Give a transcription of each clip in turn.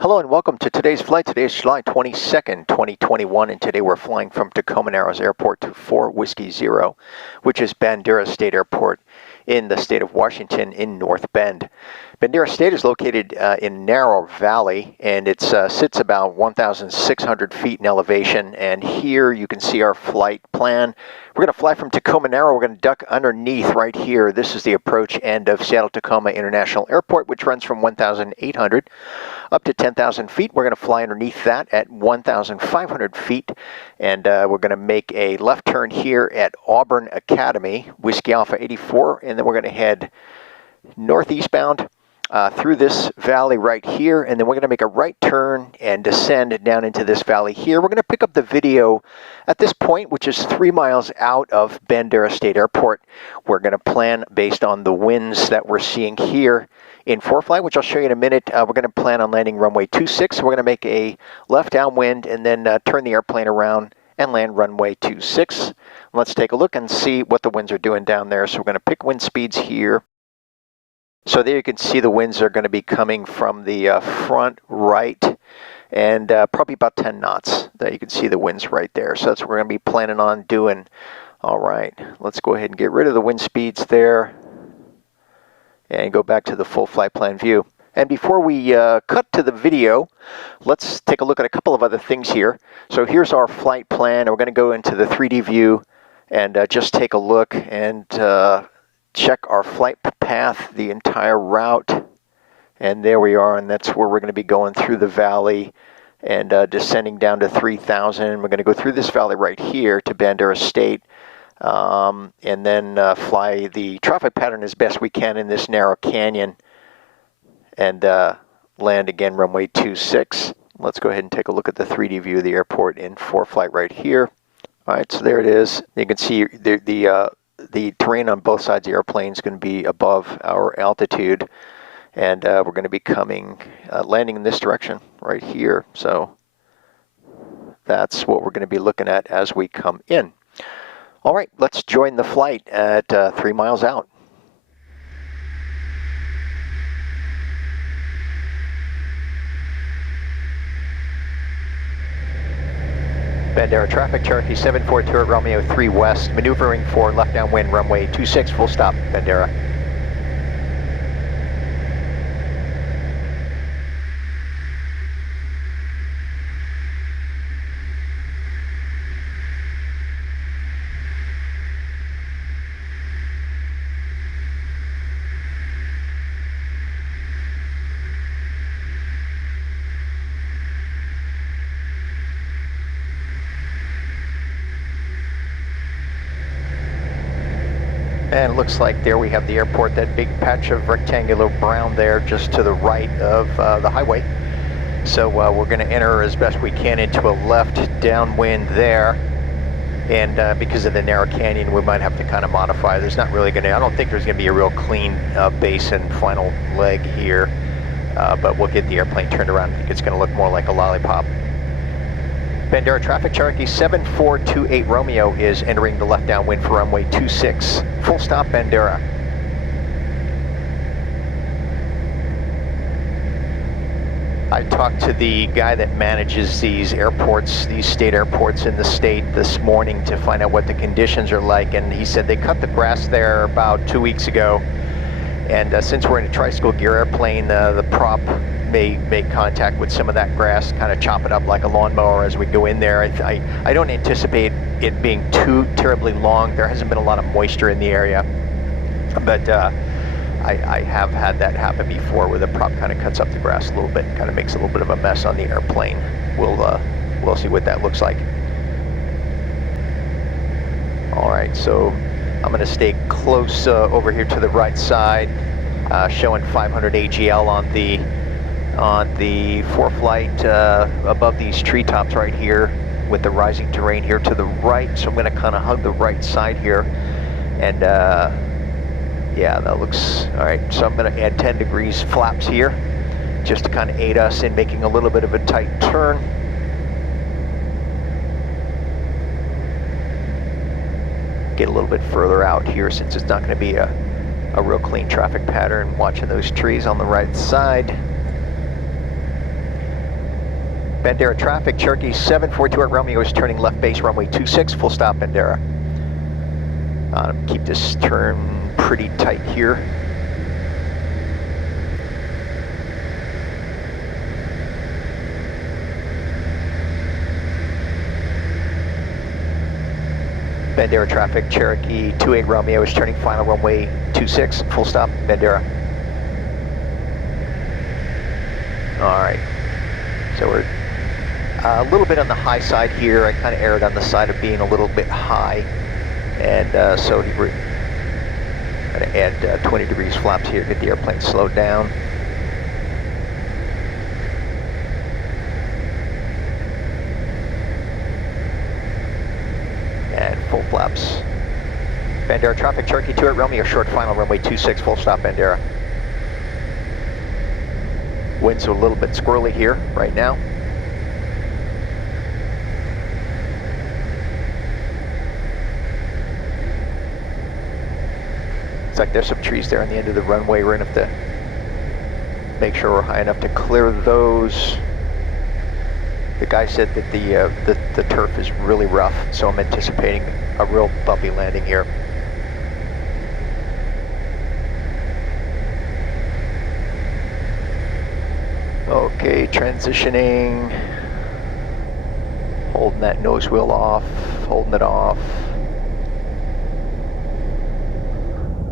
Hello and welcome to today's flight. Today is July 22nd, 2021, and today we're flying from Tacoma Narrows Airport to 4 Whiskey Zero, which is Bandera State Airport in the state of Washington in North Bend. Bandera State is located in Narrow Valley, and it sits about 1,600 feet in elevation, and here you can see our flight plan. We're going to fly from Tacoma Narrow. We're going to duck underneath right here. This is the approach end of Seattle-Tacoma International Airport, which runs from 1,800 up to 10,000 feet. We're going to fly underneath that at 1,500 feet, and we're going to make a left turn here at Auburn Academy, Whiskey Alpha 84, and then we're going to head northeastbound through this valley right here, and then we're going to make a right turn and descend down into this valley here. We're going to pick up the video at this point, which is 3 miles out of Bandera State Airport. We're going to plan based on the winds that we're seeing here in ForeFlight, which I'll show you in a minute. We're going to plan on landing runway 26. So we're going to make a left downwind and then turn the airplane around and land runway 26. Let's take a look and see what the winds are doing down there. So we're going to pick wind speeds here. So there you can see the winds are going to be coming from the front right and probably about 10 knots. There you can see the winds right there. So that's what we're going to be planning on doing. All right, let's go ahead and get rid of the wind speeds there and go back to the full flight plan view. And before we cut to the video, let's take a look at a couple of other things here. So here's our flight plan. We're going to go into the 3D view and just take a look and check our flight path, the entire route, and there we are, and that's where we're going to be going through the valley and descending down to 3,000. We're going to go through this valley right here to Bandera State, and then fly the traffic pattern as best we can in this narrow canyon and land again runway 26. Let's go ahead and take a look at the 3D view of the airport in ForeFlight right here. All right, so there it is. You can see the terrain on both sides of the airplane is going to be above our altitude, and we're going to be landing in this direction right here. So that's what we're going to be looking at as we come in. All right, let's join the flight at 3 miles out. Bandera traffic, Cherokee 742 at Romeo 3 West, maneuvering for left downwind runway 26, full stop, Bandera. And it looks like there we have the airport, that big patch of rectangular brown there just to the right of the highway. So we're going to enter as best we can into a left downwind there. And because of the narrow canyon, we might have to kind of modify. There's not really going to, I don't think there's going to be a real clean base and final leg here. But we'll get the airplane turned around. I think it's going to look more like a lollipop. Bandera traffic, Cherokee 7428 Romeo is entering the left downwind for runway 26. Full stop, Bandera. I talked to the guy that manages these airports, these state airports in the state this morning to find out what the conditions are like, and he said they cut the grass there about 2 weeks ago. And since we're in a tricycle gear airplane, the prop may make contact with some of that grass, kind of chop it up like a lawnmower as we go in there. I don't anticipate it being too terribly long. There hasn't been a lot of moisture in the area, but I have had that happen before, where the prop kind of cuts up the grass a little bit, kind of makes a little bit of a mess on the airplane. We'll see what that looks like. All right, so I'm going to stay close over here to the right side, showing 500 AGL on the ForeFlight above these treetops right here with the rising terrain here to the right. So I'm going to kind of hug the right side here, and yeah, that looks all right. So I'm going to add 10 degrees flaps here just to kind of aid us in making a little bit of a tight turn. Get a little bit further out here since it's not going to be a real clean traffic pattern. Watching those trees on the right side. Bandera traffic, Cherokee 742 at Romeo is turning left base, runway 26, full stop Bandera. Keep this turn pretty tight here. Bandera traffic, Cherokee 28 Romeo is turning final runway 26, full stop Bandera. Alright, so we're a little bit on the high side here. I kind of erred on the side of being a little bit high, and so we're going to add 20 degrees flaps here, get the airplane slowed down. And full flaps. Bandera traffic, Cherokee 2 at Romeo, short final runway 26, full stop Bandera. Winds are a little bit squirrely here right now. Looks like there's some trees there on the end of the runway. We're gonna have to make sure we're high enough to clear those. The guy said that the turf is really rough, so I'm anticipating a real bumpy landing here. Okay, transitioning, holding that nose wheel off, holding it off.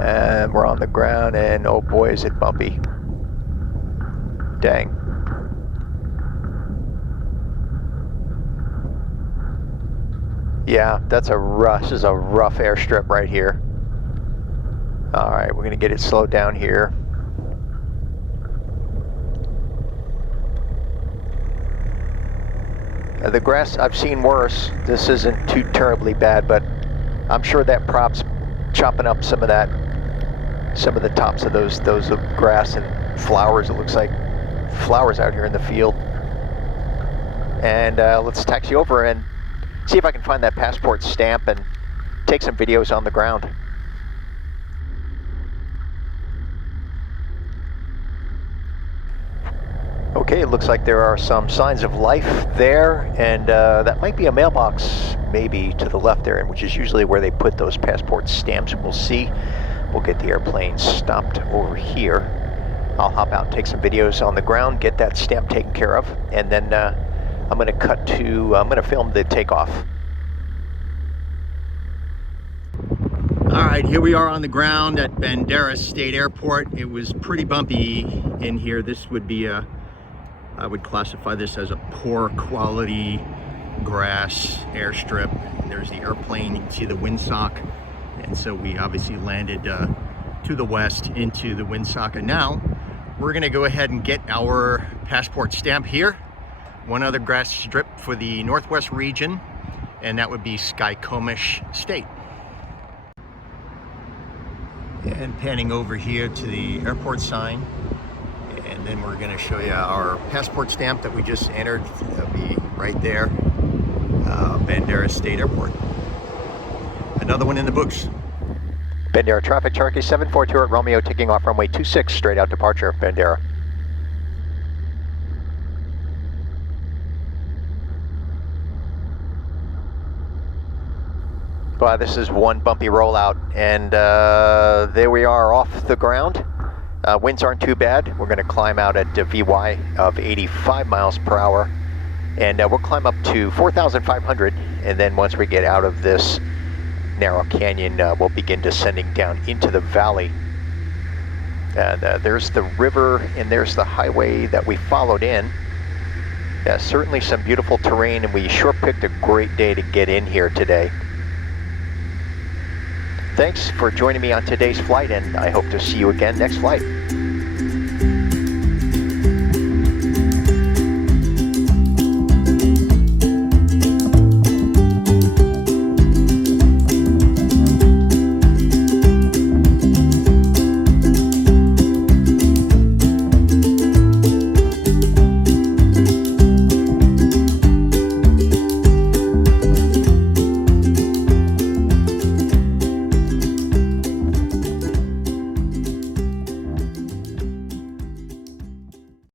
And we're on the ground, and oh boy, is it bumpy. Dang. Yeah, this is a rough airstrip right here. All right, we're gonna get it slowed down here. The grass, I've seen worse. This isn't too terribly bad, but I'm sure that prop's chopping up some of the tops of those grass and flowers. It looks like flowers out here in the field. And let's taxi over and see if I can find that passport stamp and take some videos on the ground. Okay, it looks like there are some signs of life there, and that might be a mailbox maybe to the left there, which is usually where they put those passport stamps. We'll see. We'll get the airplane stopped over here. I'll hop out and take some videos on the ground, get that stamp taken care of, and then I'm going to film the takeoff. All right, here we are on the ground at Bandera State Airport. It was pretty bumpy in here. This would be I would classify this as a poor quality grass airstrip. There's the airplane, you can see the windsock. And so we obviously landed to the west into the windsock. And now we're gonna go ahead and get our passport stamp here. One other grass strip for the Northwest region, and that would be Skykomish State. And panning over here to the airport sign. And then we're going to show you our passport stamp that we just entered. That'll be right there, Bandera State Airport. Another one in the books. Bandera traffic, Cherokee 742 at Romeo, taking off runway 26, straight out departure, Bandera. Well, this is one bumpy rollout, and there we are off the ground. Winds aren't too bad. We're going to climb out at VY of 85 miles per hour, and we'll climb up to 4,500, and then once we get out of this narrow canyon, we'll begin descending down into the valley. And there's the river, and there's the highway that we followed in. Certainly some beautiful terrain, and we sure picked a great day to get in here today. Thanks for joining me on today's flight, and I hope to see you again next flight.